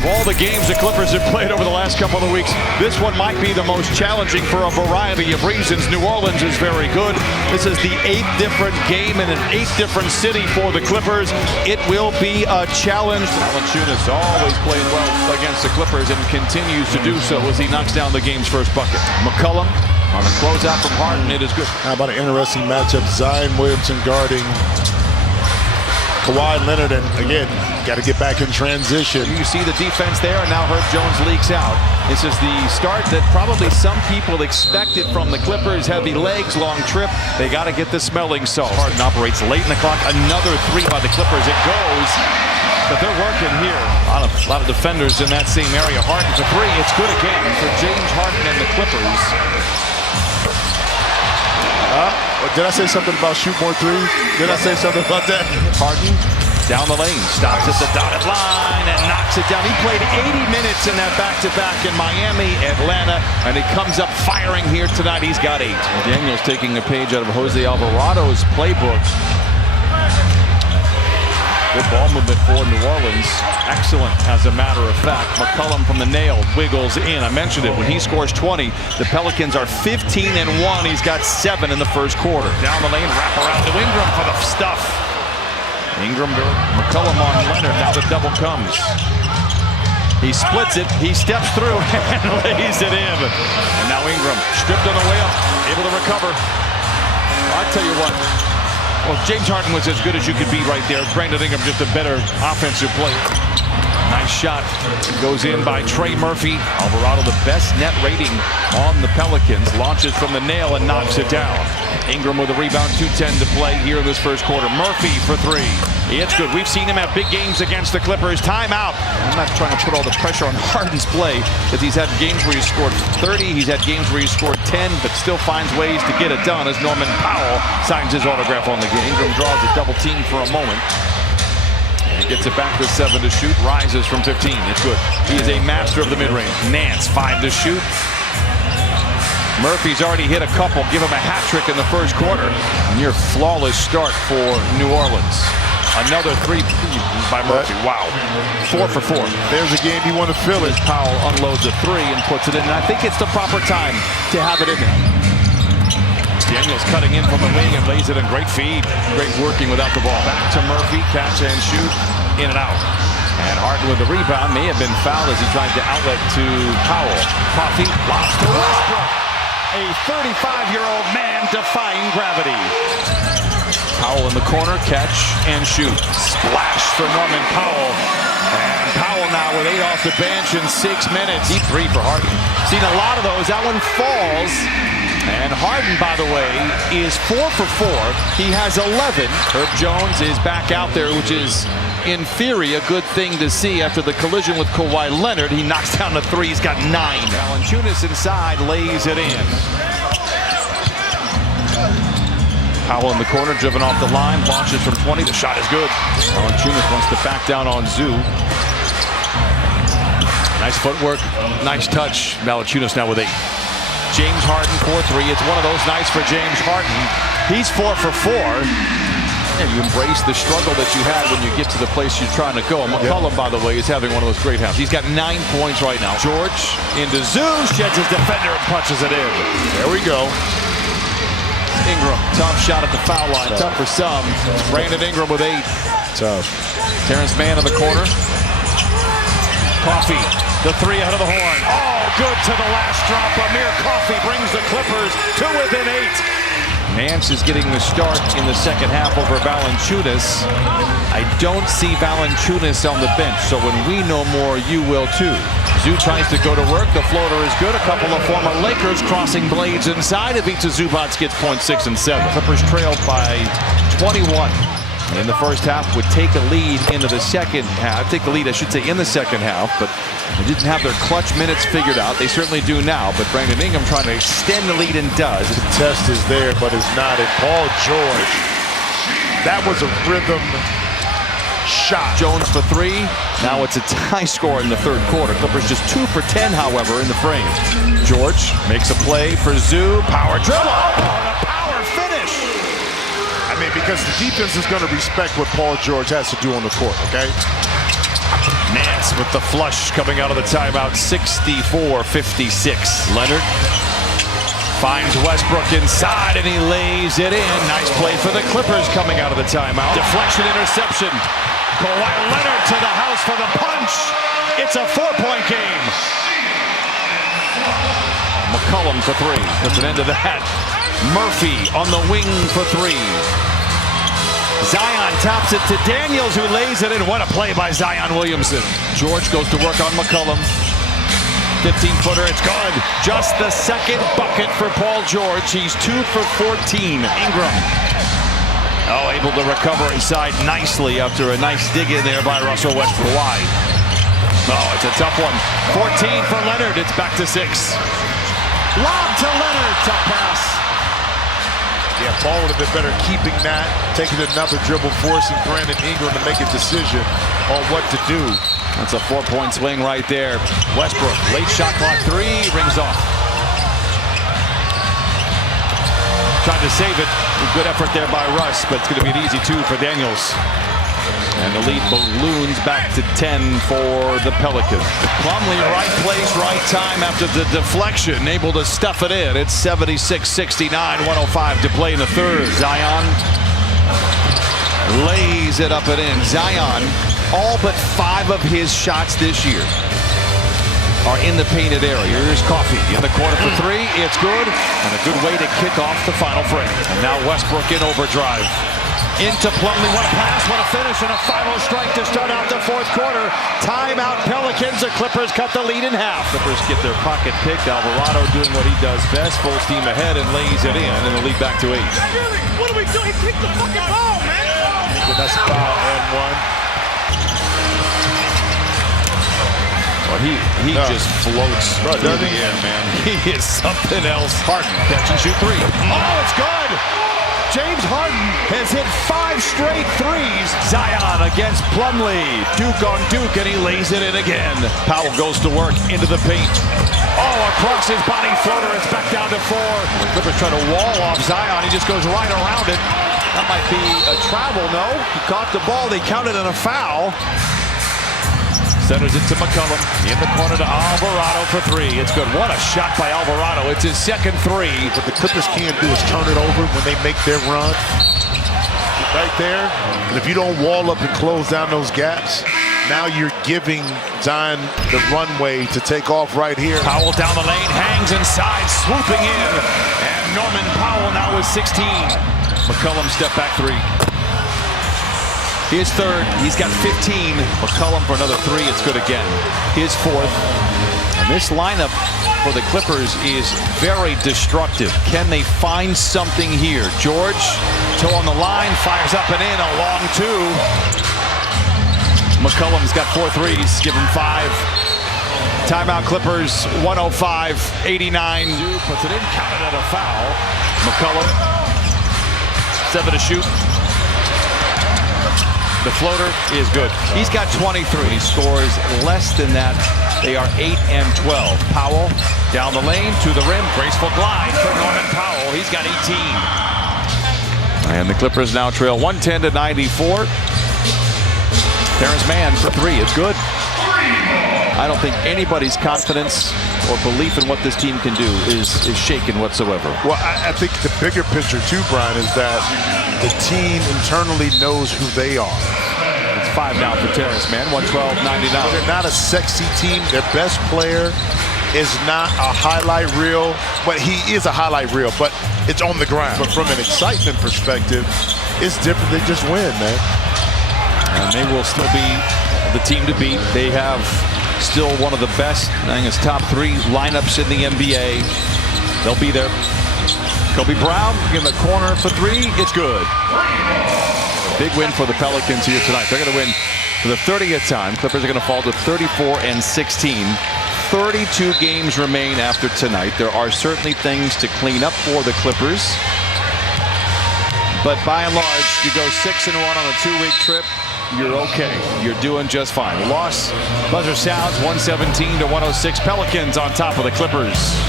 Of all the games the Clippers have played over the last couple of weeks, this one might be the most challenging for a variety of reasons. New Orleans is very good. This is the 8th different game in an 8th different city for the Clippers. It will be a challenge. Valanciunas always playing well against the Clippers and continues to do so as he knocks down the game's first bucket. McCollum on a closeout from Harden. It is good. How about an interesting matchup? Zion Williamson guarding Kawhi Leonard, and again, got to get back in transition. You see the defense there, and now Herb Jones leaks out. This is the start that probably some people expected from the Clippers. Heavy legs, long trip. They got to get the smelling salt. Harden operates late in the clock. Another three by the Clippers. It goes, but they're working here. A lot of defenders in that same area. Harden for three. It's good again for James Harden and the Clippers. Did I say something about shoot more threes? Did I say something about that? Harden down the lane, stops at the dotted line and knocks it down. He played 80 minutes in that back-to-back in Miami, Atlanta, and he comes up firing here tonight. He's got 8. Daniels taking a page out of Jose Alvarado's playbook. Good ball movement for New Orleans. Excellent, as a matter of fact. McCollum from the nail wiggles in. I mentioned it. When he scores 20, the Pelicans are 15-1. He's got 7 in the first quarter. Down the lane, wrap around to Ingram for the stuff. Ingram, McCollum on Leonard. Now the double comes. He splits it. He steps through and lays it in. And now Ingram stripped on the way up, able to recover. I tell you what. Well, James Harden was as good as you could be right there. Brandon Ingram just a better offensive player. Nice shot. Goes in by Trey Murphy. Alvarado, the best net rating on the Pelicans. Launches from the nail and knocks it down. Ingram with a rebound, 2:10 to play here in this first quarter. Murphy for 3. It's good. We've seen him have big games against the Clippers. Timeout. I'm not trying to put all the pressure on Harden's play, because he's had games where he's scored 30. He's had games where he's scored 10, but still finds ways to get it done as Norman Powell signs his autograph on the game. Ingram draws a double team for a moment. And gets it back with 7 to shoot. Rises from 15. It's good. He is a master of the mid-range. Nance, 5 to shoot. Murphy's already hit a couple. Give him a hat trick in the first quarter. Near flawless start for New Orleans. Another 3 by Murphy. Wow. 4 for 4. There's a game you want to fill it. Powell unloads a 3 and puts it in. And I think it's the proper time to have it in there. Daniels cutting in from the wing and lays it in. Great feed. Great working without the ball. Back to Murphy. Catch and shoot. In and out. And Harden with the rebound. May have been fouled as he tried to outlet to Powell. Coffee. Lobs to Westbrook. A 35-year-old man defying gravity. Powell in the corner. Catch and shoot. Splash for Norman Powell. And Powell now with 8 off the bench in 6 minutes. Deep 3 for Harden. Seen a lot of those. That one falls. And Harden, by the way, is 4 for 4. He has 11. Herb Jones is back out there, which is, in theory, a good thing to see after the collision with Kawhi Leonard. He knocks down the 3. He's got 9. Valanciunas inside, lays it in. Powell in the corner, driven off the line, launches from 20. The shot is good. Valanciunas wants to back down on Zoo. Nice footwork, nice touch. Valanciunas now with 8. James Harden 4-3. It's one of those nights for James Harden. He's 4 for 4. And you embrace the struggle that you had when you get to the place you're trying to go. McCollum, by the way, is having one of those great halves. He's got 9 points right now. George into Zoo, sheds his defender and punches it in. There we go. Ingram, tough shot at the foul line. Tough for some. Brandon Ingram with 8. Tough. Terrence Mann in the corner. Coffee, the 3 out of the horn. Oh, good to the last drop. Amir Coffee brings the Clippers to within 8. Nance is getting the start in the second half over Valanciunas. I don't see Valanciunas on the bench, so when we know more, you will too. Zoo tries to go to work. The floater is good. A couple of former Lakers crossing blades inside. Ivica Zubac gets points 6 and 7. Clippers trailed by 21. In the first half, would take a lead into the second half. Take the lead, I should say, in the second half, but they didn't have their clutch minutes figured out. They certainly do now, but Brandon Ingram trying to extend the lead and does. The test is there, but it's not. And Paul George, that was a rhythm shot. Jones for 3. Now it's a tie score in the third quarter. Clippers just 2 for 10, however, in the frame. George makes a play for Zoo. Power dribble. Oh, a power finish. I mean, because the defense is going to respect what Paul George has to do on the court, okay? Nance with the flush coming out of the timeout, 64-56. Leonard finds Westbrook inside and he lays it in. Nice play for the Clippers coming out of the timeout. Deflection interception. Kawhi Leonard to the house for the punch. It's a 4-point game. McCollum for three. Puts an end to that. Murphy on the wing for three. Zion tops it to Daniels, who lays it in. What a play by Zion Williamson. George goes to work on McCollum. 15-footer, it's good. Just the second bucket for Paul George. He's 2 for 14. Ingram. Oh, able to recover inside nicely after a nice dig in there by Russell Westbrook. Wide. Oh, it's a tough one. 14 for Leonard. It's back to 6. Lob to Leonard. Tough pass. Yeah, Paul would have been better keeping that, taking another dribble, forcing Brandon Ingram to make a decision on what to do. That's a 4-point swing right there. Westbrook, late shot clock 3, rings off. Tried to save it. Good effort there by Russ, but it's going to be an easy 2 for Daniels. And the lead balloons back to 10 for the Pelicans. Plumlee, right place, right time after the deflection, able to stuff it in. It's 76-69, 105 to play in the third. Zion lays it up and in. Zion, all but 5 of his shots this year are in the painted area. Here's Coffee in the corner for 3. It's good, and a good way to kick off the final frame. And now Westbrook in overdrive. Into Plumlee, what a pass, what a finish, and a final strike to start out the fourth quarter. Timeout Pelicans, the Clippers cut the lead in half. Clippers get their pocket picked. Alvarado doing what he does best, full steam ahead and lays it in, and the lead back to 8. What are we doing? Kick the fucking ball, man! That's a foul and 1. Well, he just floats through the air, man. He is something else. Harden, catch and shoot 3. Oh, it's good! James Harden has hit 5 straight threes. Zion against Plumlee. Duke on Duke, and he lays it in again. Powell goes to work into the paint. Oh, across his body floater. It's back down to 4. The Clippers try to wall off Zion. He just goes right around it. That might be a travel, no? He caught the ball. They counted in a foul. Centers it to McCollum. In the corner to Alvarado for 3. It's good. What a shot by Alvarado. It's his second 3. What the Clippers can't do is turn it over when they make their run. Right there. And if you don't wall up and close down those gaps, now you're giving Zion the runway to take off right here. Powell down the lane, hangs inside, swooping in. And Norman Powell now with 16. McCollum step back 3. His third, he's got 15. McCollum for another 3, it's good again. His 4th. And this lineup for the Clippers is very destructive. Can they find something here? George, toe on the line, fires up and in, a long 2. McCollum's got 4 threes, give him 5. Timeout Clippers, 105-89. Puts it in, counted at a foul. McCollum, 7 to shoot. The floater is good. He's got 23. He scores less than that. They are 8 and 12. Powell down the lane to the rim. Graceful glide for Norman Powell. He's got 18. And the Clippers now trail 110-94. Terrence Mann for 3. It's good. I don't think anybody's confidence or belief in what this team can do is shaken whatsoever. Well, I think the bigger picture too, Brian, is that the team internally knows who they are. It's 5 now for Terrence Mann, 112-99. They're not a sexy team. Their best player is not a highlight reel, but he is a highlight reel, but it's on the ground. But from an excitement perspective, it's different. They just win, man. And they will still be the team to beat. They have still one of the best, I think it's top 3 lineups in the NBA. They'll be there. Kobe Brown in the corner for 3. It's good. Big win for the Pelicans here tonight. They're going to win for the 30th time. Clippers are going to fall to 34-16. 32 games remain after tonight. There are certainly things to clean up for the Clippers. But by and large, you go 6-1 on a 2-week trip. You're okay. You're doing just fine. Loss, buzzer sounds, 117-106. Pelicans on top of the Clippers.